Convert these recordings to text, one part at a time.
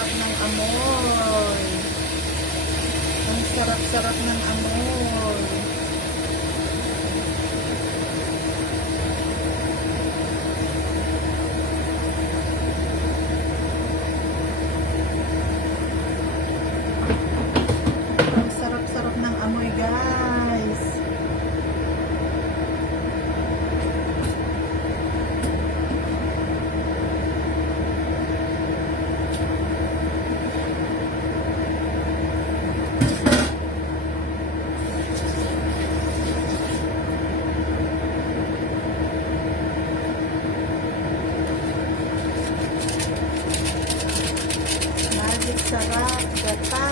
sarap ng amoy. Ang sarap-sarap ng amoy. Ang sarap-sarap ng amoy, guys. Sarap, gata,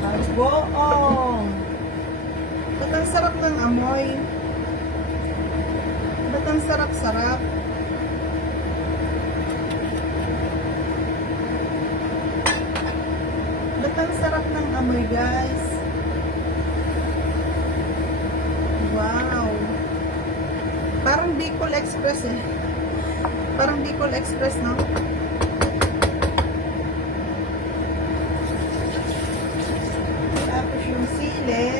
bagoong. Ba't ang sarap ng amoy? Ba't ang sarap-sarap? Ba't ang sarap ng amoy, guys? Wow! Parang Bicol Express eh. Parang Bicol Express, no? Yung sili.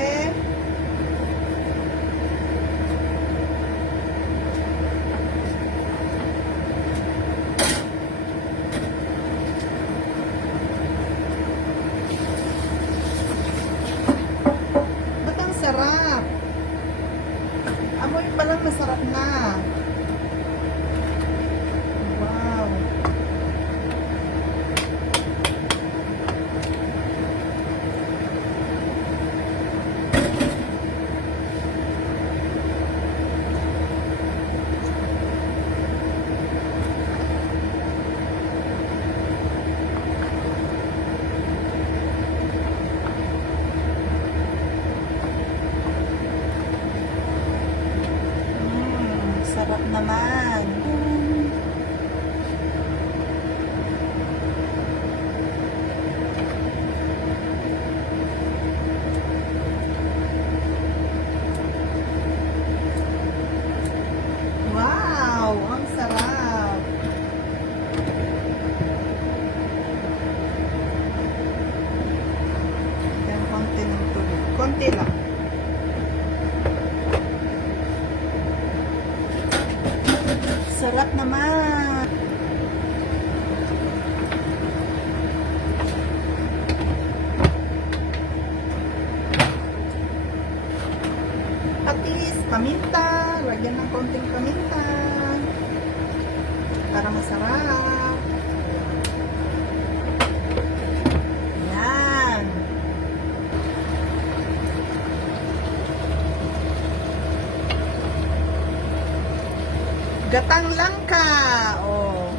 Ba't ang sarap? Amoy pa lang masarap na. Wow. Sarap naman. Wow, ang sarap. Yan, konti ng tubig. Konti lang. Sarap naman. Patis, paminta. Lagyan ng konting paminta. Para masarap. Yan. Gatang langka. Oh.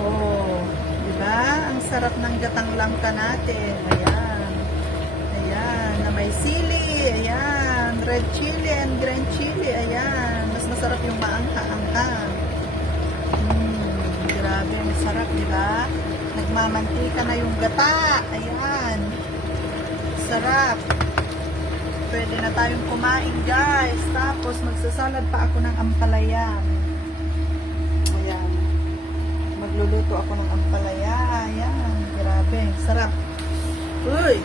Oh, 'di ba? Ang sarap ng gatang langka natin. Ayan. Ayan, na may sili. Ayan, red chili and green chili. Ayan, mas masarap yung maangka-angka. Grabe, masarap, 'di ba? Nagmamantika na yung gata. Ayan. Sarap. Pwede na tayong kumain, guys. Tapos, magsasalad pa ako ng ampalaya. Ayan. Magluluto ako ng ampalaya. Ayan. Grabe. Sarap. Uy!